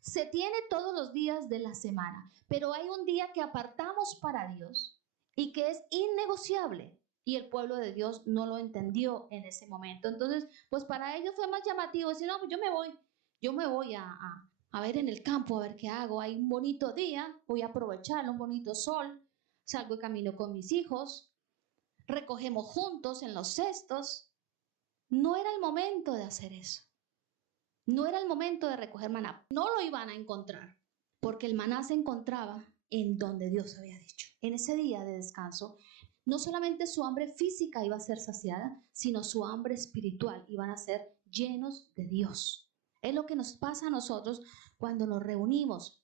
Se tiene todos los días de la semana, pero hay un día que apartamos para Dios y que es innegociable, y el pueblo de Dios no lo entendió en ese momento. Entonces, pues para ellos fue más llamativo decir, no, pues yo me voy a ver en el campo, a ver qué hago. Hay un bonito día, voy a aprovecharlo, un bonito sol, salgo y camino con mis hijos, recogemos juntos en los cestos. No era el momento de hacer eso. No era el momento de recoger maná. No lo iban a encontrar, porque el maná se encontraba en donde Dios había dicho. En ese día de descanso, no solamente su hambre física iba a ser saciada, sino su hambre espiritual. Iban a ser llenos de Dios. Es lo que nos pasa a nosotros cuando nos reunimos.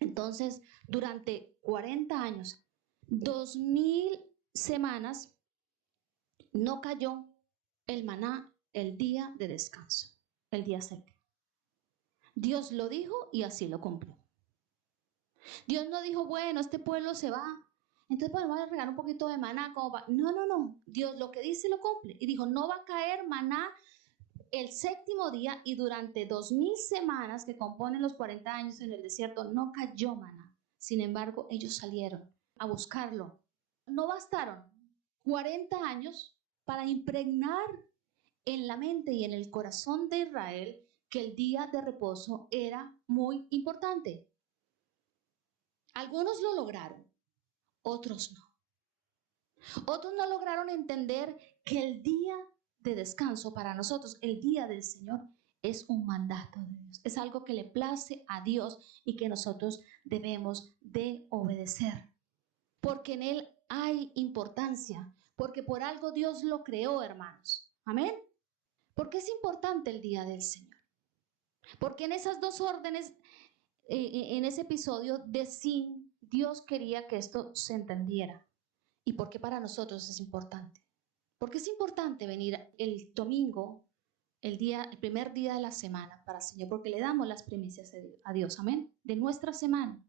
Entonces, durante 40 años, 2000 semanas, no cayó el maná el día de descanso, el día séptimo. Dios lo dijo y así lo cumplió. Dios no dijo, bueno, este pueblo se va, entonces bueno, voy a regalar un poquito de maná. No. Dios lo que dice lo cumple. Y dijo, no va a caer maná el séptimo día, y durante 2000 semanas que componen los 40 años en el desierto, no cayó maná. Sin embargo, ellos salieron a buscarlo. No bastaron 40 años para impregnar en la mente y en el corazón de Israel que el día de reposo era muy importante. Algunos lo lograron, otros no. Otros no lograron entender que el día de descanso para nosotros, el día del Señor, es un mandato de Dios. Es algo que le place a Dios y que nosotros debemos de obedecer. Porque en Él hay importancia. Porque por algo Dios lo creó, hermanos. Amén. ¿Por qué es importante el día del Señor? Porque en esas dos órdenes, en ese episodio de Sin, Dios quería que esto se entendiera. ¿Y por qué para nosotros es importante? Porque es importante venir el domingo, el primer día de la semana para el Señor, porque le damos las primicias a Dios, amén, de nuestra semana.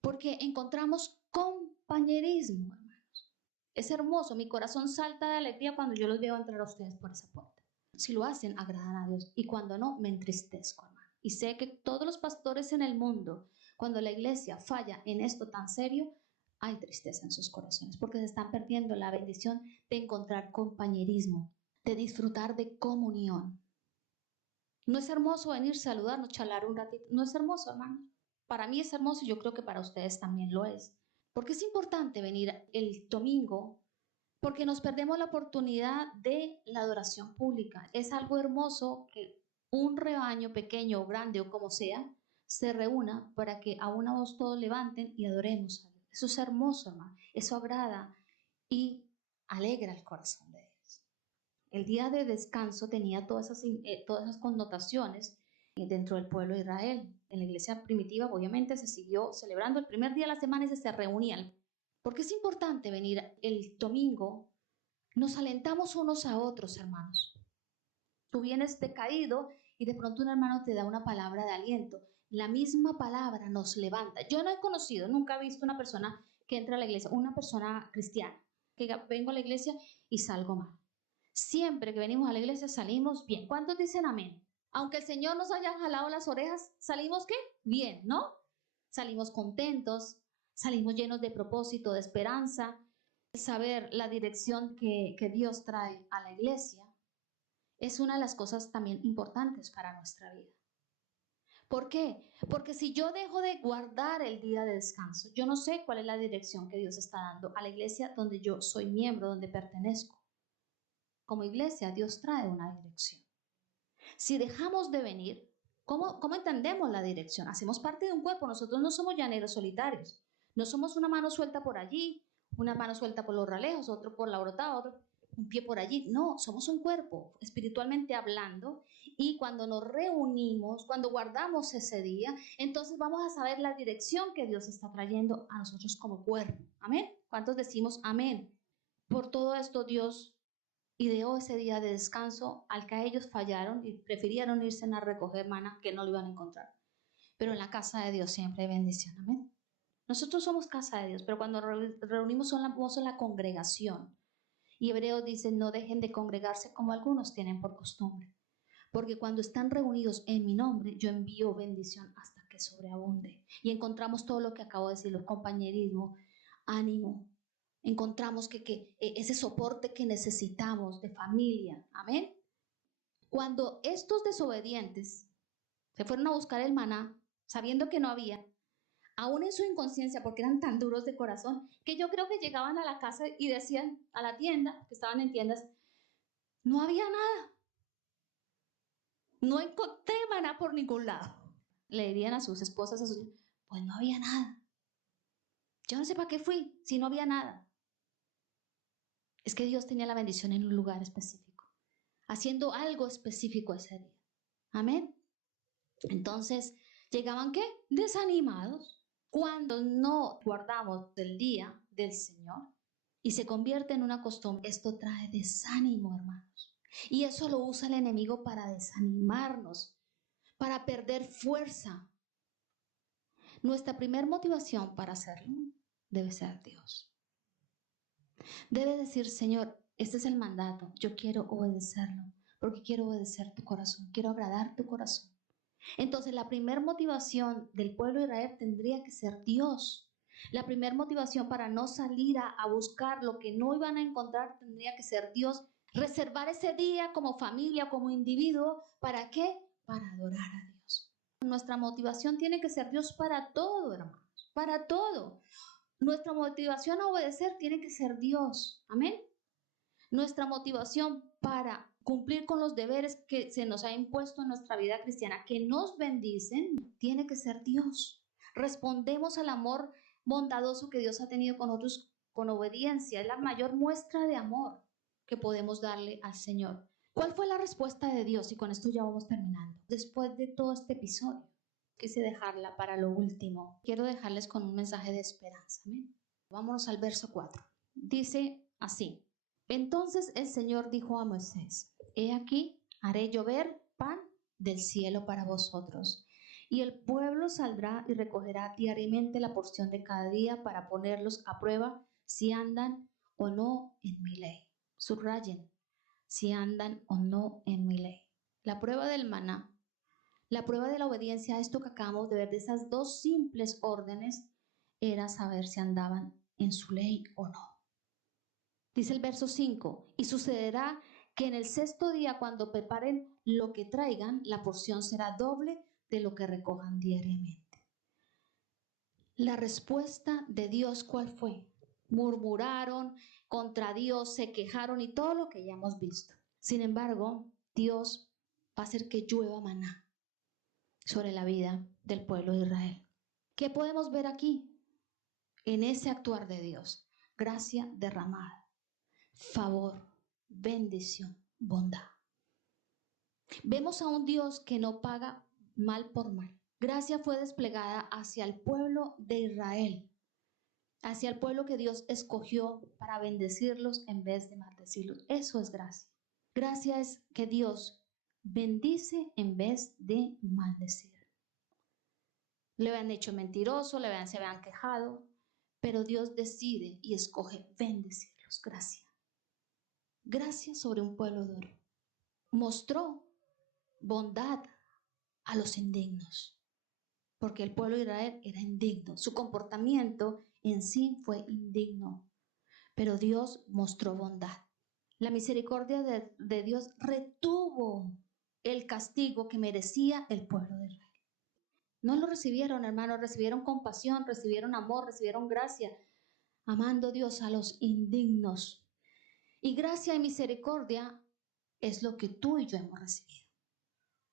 Porque encontramos compañerismo, hermanos. Es hermoso, mi corazón salta de alegría cuando yo los veo entrar a ustedes por esa puerta. Si lo hacen, agradan a Dios, y cuando no, me entristezco, hermano. Y sé que todos los pastores en el mundo, cuando la iglesia falla en esto tan serio, hay tristeza en sus corazones, porque se están perdiendo la bendición de encontrar compañerismo, de disfrutar de comunión. ¿No es hermoso venir, saludarnos, charlar un ratito? ¿No es hermoso, hermano? Para mí es hermoso y yo creo que para ustedes también lo es. Porque es importante venir el domingo, porque nos perdemos la oportunidad de la adoración pública. Es algo hermoso que un rebaño pequeño o grande o como sea, se reúna para que a una voz todos levanten y adoremos a Dios. Eso es hermoso, hermano. Eso agrada y alegra el corazón de Dios. El día de descanso tenía todas esas connotaciones dentro del pueblo de Israel. En la iglesia primitiva, obviamente, se siguió celebrando el primer día de la semana y se reunían. Porque es importante venir el domingo, nos alentamos unos a otros, hermanos. Tú vienes decaído y de pronto un hermano te da una palabra de aliento. La misma palabra nos levanta. Yo no he conocido, nunca he visto una persona que entra a la iglesia, una persona cristiana, que vengo a la iglesia y salgo mal. Siempre que venimos a la iglesia salimos bien. ¿Cuántos dicen amén? Aunque el Señor nos haya jalado las orejas, ¿salimos qué? Bien, ¿no? Salimos contentos, salimos llenos de propósito, de esperanza, saber la dirección que Dios trae a la iglesia es una de las cosas también importantes para nuestra vida. ¿Por qué? Porque si yo dejo de guardar el día de descanso, yo no sé cuál es la dirección que Dios está dando a la iglesia donde yo soy miembro, donde pertenezco. Como iglesia, Dios trae una dirección. Si dejamos de venir, ¿cómo entendemos la dirección? Hacemos parte de un cuerpo, nosotros no somos llaneros solitarios. No somos una mano suelta por allí, una mano suelta por los ralejos, otro por la brotada, otro un pie por allí. No, somos un cuerpo, espiritualmente hablando, y cuando nos reunimos, cuando guardamos ese día, entonces vamos a saber la dirección que Dios está trayendo a nosotros como cuerpo. ¿Amén? ¿Cuántos decimos amén? Por todo esto Dios ideó ese día de descanso al que ellos fallaron y prefirieron irse a recoger maná que no lo iban a encontrar. Pero en la casa de Dios siempre hay bendición. Amén. Nosotros somos casa de Dios, pero cuando reunimos somos la congregación. Y Hebreos dice, no dejen de congregarse como algunos tienen por costumbre. Porque cuando están reunidos en mi nombre, yo envío bendición hasta que sobreabunde. Y encontramos todo lo que acabo de decir, los compañerismo, ánimo. Encontramos que ese soporte que necesitamos de familia. Amén. Cuando estos desobedientes se fueron a buscar el maná, sabiendo que no había, aún en su inconsciencia, porque eran tan duros de corazón, que yo creo que llegaban a la casa y decían, a la tienda, que estaban en tiendas, no había nada. No encontré maná por ningún lado. Le dirían a sus esposas, a sus hijos, pues no había nada. Yo no sé para qué fui, si no había nada. Es que Dios tenía la bendición en un lugar específico, haciendo algo específico ese día. Amén. Entonces, ¿llegaban qué? Desanimados. Cuando no guardamos el día del Señor y se convierte en una costumbre, esto trae desánimo, hermanos. Y eso lo usa el enemigo para desanimarnos, para perder fuerza. Nuestra primera motivación para hacerlo debe ser Dios. Debe decir, Señor, este es el mandato, yo quiero obedecerlo, porque quiero obedecer tu corazón, quiero agradar tu corazón. Entonces, la primera motivación del pueblo de Israel tendría que ser Dios. La primera motivación para no salir a buscar lo que no iban a encontrar tendría que ser Dios. Reservar ese día como familia, como individuo, ¿para qué? Para adorar a Dios. Nuestra motivación tiene que ser Dios para todo, hermanos, para todo. Nuestra motivación a obedecer tiene que ser Dios. Amén. Nuestra motivación para cumplir con los deberes que se nos ha impuesto en nuestra vida cristiana, que nos bendicen, tiene que ser Dios. Respondemos al amor bondadoso que Dios ha tenido con nosotros con obediencia. Es la mayor muestra de amor que podemos darle al Señor. ¿Cuál fue la respuesta de Dios? Y con esto ya vamos terminando. Después de todo este episodio, quise dejarla para lo último. Quiero dejarles con un mensaje de esperanza. ¿Amén? Vámonos al verso 4. Dice así: entonces el Señor dijo a Moisés: he aquí, haré llover pan del cielo para vosotros, y el pueblo saldrá y recogerá diariamente la porción de cada día para ponerlos a prueba si andan o no en mi ley. Subrayen, si andan o no en mi ley. La prueba del maná, la prueba de la obediencia a esto que acabamos de ver, de esas dos simples órdenes, era saber si andaban en su ley o no. Dice el verso 5, y sucederá que en el sexto día, cuando preparen lo que traigan, la porción será doble de lo que recojan diariamente. La respuesta de Dios, ¿cuál fue? Murmuraron contra Dios, se quejaron y todo lo que ya hemos visto. Sin embargo, Dios va a hacer que llueva maná sobre la vida del pueblo de Israel. ¿Qué podemos ver aquí? En ese actuar de Dios, gracia derramada, favor, bendición, bondad. Vemos a un Dios que no paga mal por mal. Gracia fue desplegada hacia el pueblo de Israel, hacia el pueblo que Dios escogió para bendecirlos en vez de maldecirlos. Eso es gracia. Gracia es que Dios bendice en vez de maldecir. Le habían hecho mentiroso, se habían quejado, pero Dios decide y escoge bendecirlos. Gracia. Gracia sobre un pueblo duro. Mostró bondad a los indignos, porque el pueblo de Israel era indigno. Su comportamiento en sí fue indigno, pero Dios mostró bondad. La misericordia de Dios retuvo el castigo que merecía el pueblo de Israel. No lo recibieron, hermanos, recibieron compasión, recibieron amor, recibieron gracia, amando Dios a los indignos. Y gracia y misericordia es lo que tú y yo hemos recibido.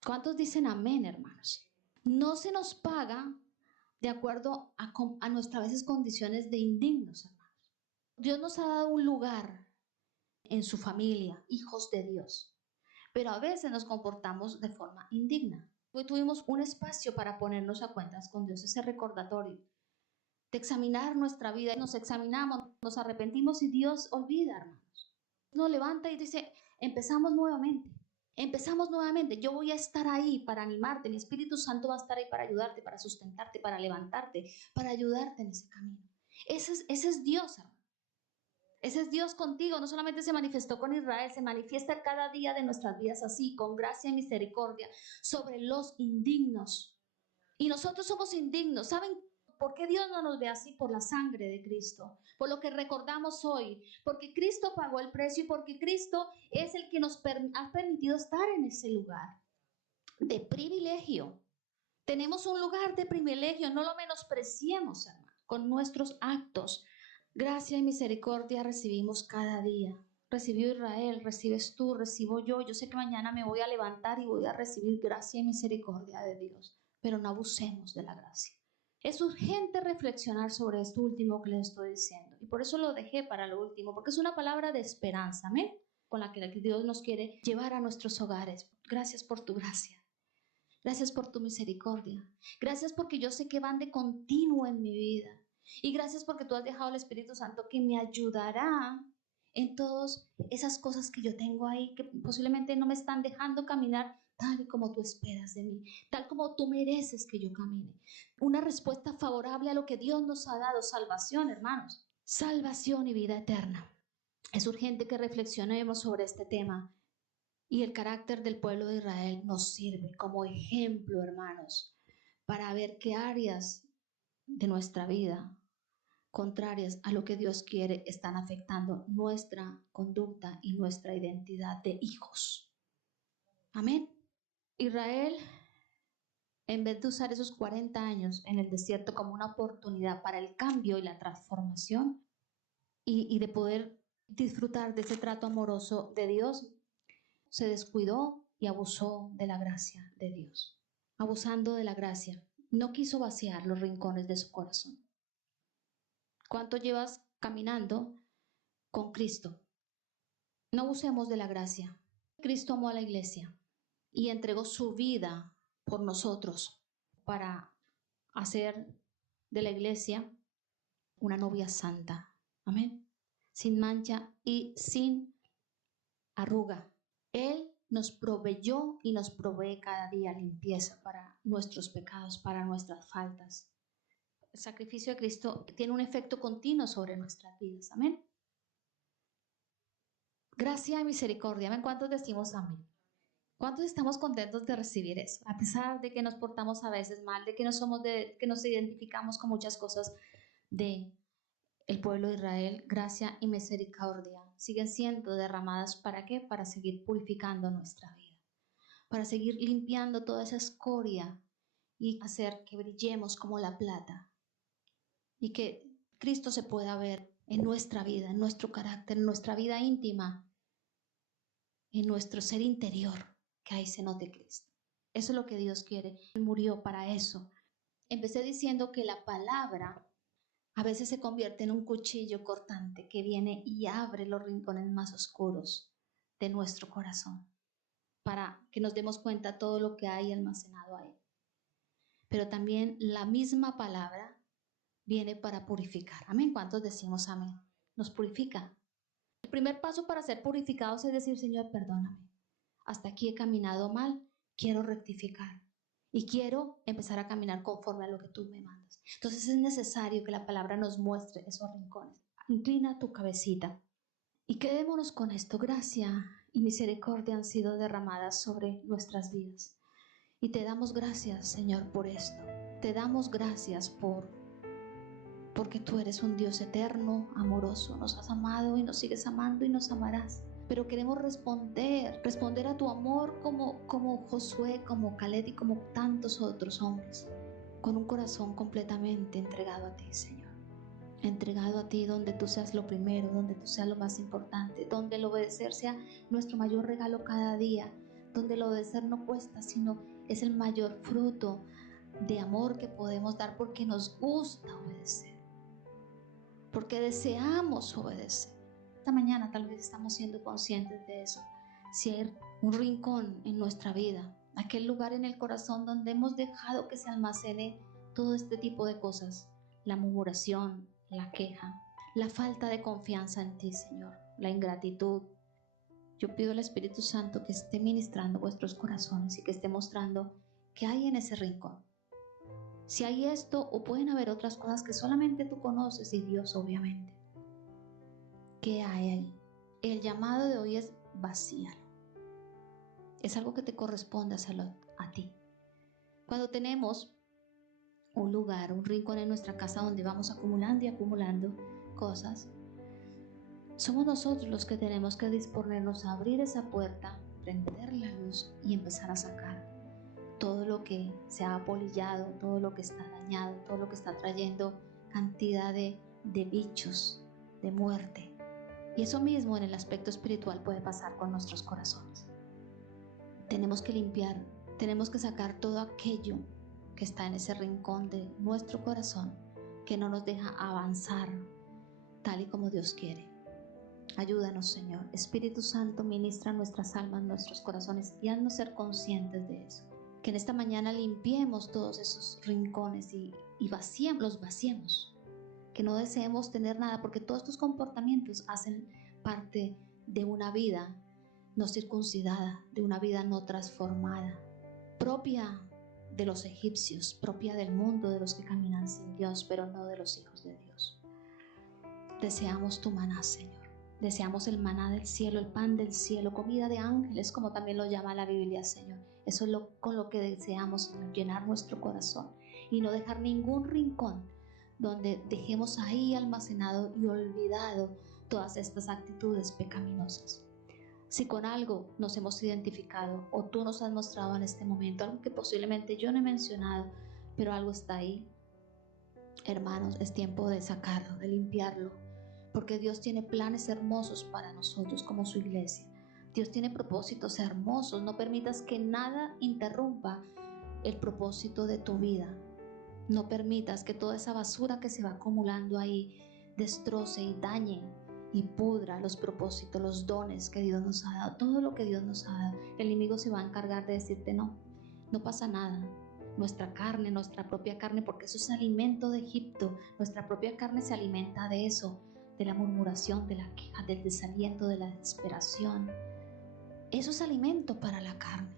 ¿Cuántos dicen amén, hermanos? No se nos paga de acuerdo a nuestras veces condiciones de indignos, hermanos. Dios nos ha dado un lugar en su familia, hijos de Dios, pero a veces nos comportamos de forma indigna. Hoy tuvimos un espacio para ponernos a cuentas con Dios, ese recordatorio de examinar nuestra vida. Nos examinamos, nos arrepentimos y Dios olvida, hermanos. Nos levanta y dice: empezamos nuevamente. Empezamos nuevamente. Yo voy a estar ahí para animarte. El Espíritu Santo va a estar ahí para ayudarte, para sustentarte, para levantarte, para ayudarte en ese camino. Ese es Dios, hermano. Ese es Dios contigo. No solamente se manifestó con Israel, se manifiesta cada día de nuestras vidas así, con gracia y misericordia sobre los indignos. Y nosotros somos indignos. ¿Saben por qué Dios no nos ve así? Por la sangre de Cristo, por lo que recordamos hoy, porque Cristo pagó el precio y porque Cristo es el que nos ha permitido estar en ese lugar de privilegio. Tenemos un lugar de privilegio, no lo menospreciemos, hermano, con nuestros actos. Gracia y misericordia recibimos cada día. Recibió Israel, recibes tú, recibo yo. Yo sé que mañana me voy a levantar y voy a recibir gracia y misericordia de Dios, pero no abusemos de la gracia. Es urgente reflexionar sobre esto último que les estoy diciendo, y por eso lo dejé para lo último, porque es una palabra de esperanza, ¿amén? Con la que Dios nos quiere llevar a nuestros hogares. Gracias por tu gracia. Gracias por tu misericordia. Gracias porque yo sé que van de continuo en mi vida. Y gracias porque tú has dejado al Espíritu Santo que me ayudará en todas esas cosas que yo tengo ahí, que posiblemente no me están dejando caminar tal y como tú esperas de mí, tal como tú mereces que yo camine. Una respuesta favorable a lo que Dios nos ha dado: salvación, hermanos. Salvación y vida eterna. Es urgente que reflexionemos sobre este tema. Y el carácter del pueblo de Israel nos sirve como ejemplo, hermanos, para ver qué áreas de nuestra vida contrarias a lo que Dios quiere están afectando nuestra conducta y nuestra identidad de hijos. Amén. Israel, en vez de usar esos 40 años en el desierto como una oportunidad para el cambio y la transformación y de poder disfrutar de ese trato amoroso de Dios, se descuidó y abusó de la gracia de Dios. Abusando de la gracia, no quiso vaciar los rincones de su corazón. ¿Cuánto llevas caminando con Cristo? No abusemos de la gracia. Cristo amó a la iglesia y entregó su vida por nosotros para hacer de la iglesia una novia santa. Amén. Sin mancha y sin arruga. Él nos proveyó y nos provee cada día limpieza para nuestros pecados, para nuestras faltas. El sacrificio de Cristo tiene un efecto continuo sobre nuestras vidas. Amén. Gracia y misericordia. ¿Amén? ¿Cuántos decimos amén? ¿Cuántos estamos contentos de recibir eso? A pesar de que nos portamos a veces mal, de que no somos que nos identificamos con muchas cosas de el pueblo de Israel, gracia y misericordia siguen siendo derramadas. ¿Para qué? Para seguir purificando nuestra vida, para seguir limpiando toda esa escoria y hacer que brillemos como la plata y que Cristo se pueda ver en nuestra vida, en nuestro carácter, en nuestra vida íntima, en nuestro ser interior, que ahí se note Cristo. Eso es lo que Dios quiere. Él murió para eso. Empecé diciendo que la palabra a veces se convierte en un cuchillo cortante que viene y abre los rincones más oscuros de nuestro corazón para que nos demos cuenta de todo lo que hay almacenado ahí. Pero también la misma palabra viene para purificar. Amén. ¿Cuántos decimos amén? Nos purifica. El primer paso para ser purificados es decir, Señor, perdóname. Hasta aquí he caminado mal, quiero rectificar. Y quiero empezar a caminar conforme a lo que tú me mandas. Entonces es necesario que la palabra nos muestre esos rincones. Inclina tu cabecita y quedémonos con esto. Gracia y misericordia han sido derramadas sobre nuestras vidas. Y te damos gracias, Señor, por esto. Te damos gracias porque tú eres un Dios eterno, amoroso. Nos has amado y nos sigues amando y nos amarás. Pero queremos responder a tu amor como Josué, como Caleb y como tantos otros hombres, con un corazón completamente entregado a ti, Señor. Entregado a ti, donde tú seas lo primero, donde tú seas lo más importante, donde el obedecer sea nuestro mayor regalo cada día, donde el obedecer no cuesta, sino es el mayor fruto de amor que podemos dar porque nos gusta obedecer, porque deseamos obedecer. Esta mañana tal vez estamos siendo conscientes de eso. Si hay un rincón en nuestra vida, aquel lugar en el corazón donde hemos dejado que se almacene todo este tipo de cosas, la murmuración, la queja, la falta de confianza en ti, Señor, la ingratitud. Yo pido al Espíritu Santo que esté ministrando vuestros corazones y que esté mostrando qué hay en ese rincón. Si hay esto o pueden haber otras cosas que solamente tú conoces y Dios, obviamente. ¿Qué hay ahí? El llamado de hoy es vacíalo. Es algo que te corresponde hacerlo a ti. Cuando tenemos un lugar, un rincón en nuestra casa donde vamos acumulando y acumulando cosas, somos nosotros los que tenemos que disponernos a abrir esa puerta, prender la luz y empezar a sacar todo lo que se ha apolillado, todo lo que está dañado, todo lo que está trayendo cantidad de bichos, de muerte. Y eso mismo en el aspecto espiritual puede pasar con nuestros corazones. Tenemos que limpiar, tenemos que sacar todo aquello que está en ese rincón de nuestro corazón que no nos deja avanzar tal y como Dios quiere. Ayúdanos, Señor. Espíritu Santo, ministra nuestras almas, nuestros corazones y haznos ser conscientes de eso. Que en esta mañana limpiemos todos esos rincones y los vaciemos. Que no deseemos tener nada, porque todos estos comportamientos hacen parte de una vida no circuncidada, de una vida no transformada, propia de los egipcios, propia del mundo, de los que caminan sin Dios, pero no de los hijos de Dios. Deseamos tu maná, Señor. Deseamos el maná del cielo, el pan del cielo, comida de ángeles, como también lo llama la Biblia, Señor. Eso es con lo que deseamos, Señor, llenar nuestro corazón y no dejar ningún rincón donde dejemos ahí almacenado y olvidado todas estas actitudes pecaminosas. Si con algo nos hemos identificado o tú nos has mostrado en este momento, algo que posiblemente yo no he mencionado, pero algo está ahí, hermanos, es tiempo de sacarlo, de limpiarlo, porque Dios tiene planes hermosos para nosotros como su iglesia. Dios tiene propósitos hermosos. No permitas que nada interrumpa el propósito de tu vida. No permitas que toda esa basura que se va acumulando ahí destroce y dañe y pudra los propósitos, los dones que Dios nos ha dado, todo lo que Dios nos ha dado. El enemigo se va a encargar de decirte no pasa nada. Nuestra carne, nuestra propia carne, porque eso es alimento de Egipto. Nuestra propia carne se alimenta de eso, de la murmuración, de la queja, del desaliento, de la desesperación. Eso es alimento para la carne.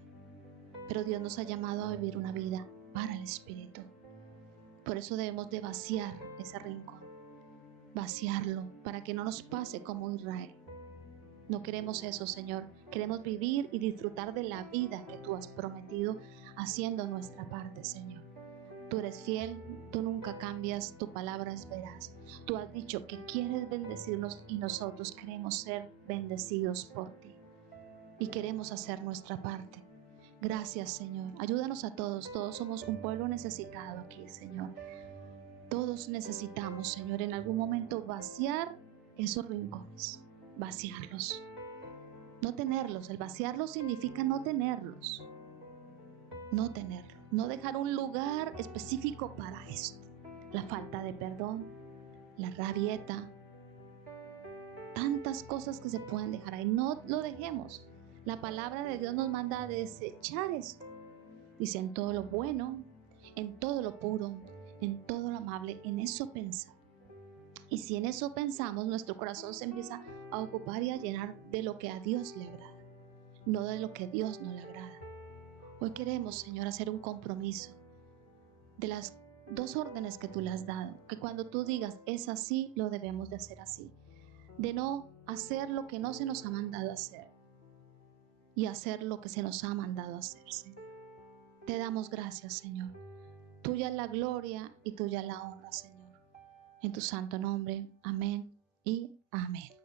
Pero Dios nos ha llamado a vivir una vida para el Espíritu. Por eso debemos de vaciar ese rincón, vaciarlo para que no nos pase como Israel. No queremos eso, Señor. Queremos vivir y disfrutar de la vida que tú has prometido, haciendo nuestra parte, Señor. Tú eres fiel, tú nunca cambias, tu palabra es veraz. Tú has dicho que quieres bendecirnos y nosotros queremos ser bendecidos por ti. Y queremos hacer nuestra parte. Gracias, Señor. Ayúdanos a todos. Todos somos un pueblo necesitado aquí, Señor. Todos necesitamos, Señor, en algún momento vaciar esos rincones. Vaciarlos. No tenerlos. El vaciarlos significa no tenerlos. No tenerlos. No dejar un lugar específico para esto. La falta de perdón, la rabieta, tantas cosas que se pueden dejar ahí. No lo dejemos. La palabra de Dios nos manda a desechar esto. Dice, en todo lo bueno, en todo lo puro, en todo lo amable, en eso pensar. Y si en eso pensamos, nuestro corazón se empieza a ocupar y a llenar de lo que a Dios le agrada, no de lo que a Dios no le agrada. Hoy queremos, Señor, hacer un compromiso de las dos órdenes que tú le has dado, que cuando tú digas es así, lo debemos de hacer así, de no hacer lo que no se nos ha mandado hacer y hacer lo que se nos ha mandado hacer, Señor. Te damos gracias, Señor. Tuya es la gloria y tuya es la honra, Señor. En tu santo nombre, amén y amén.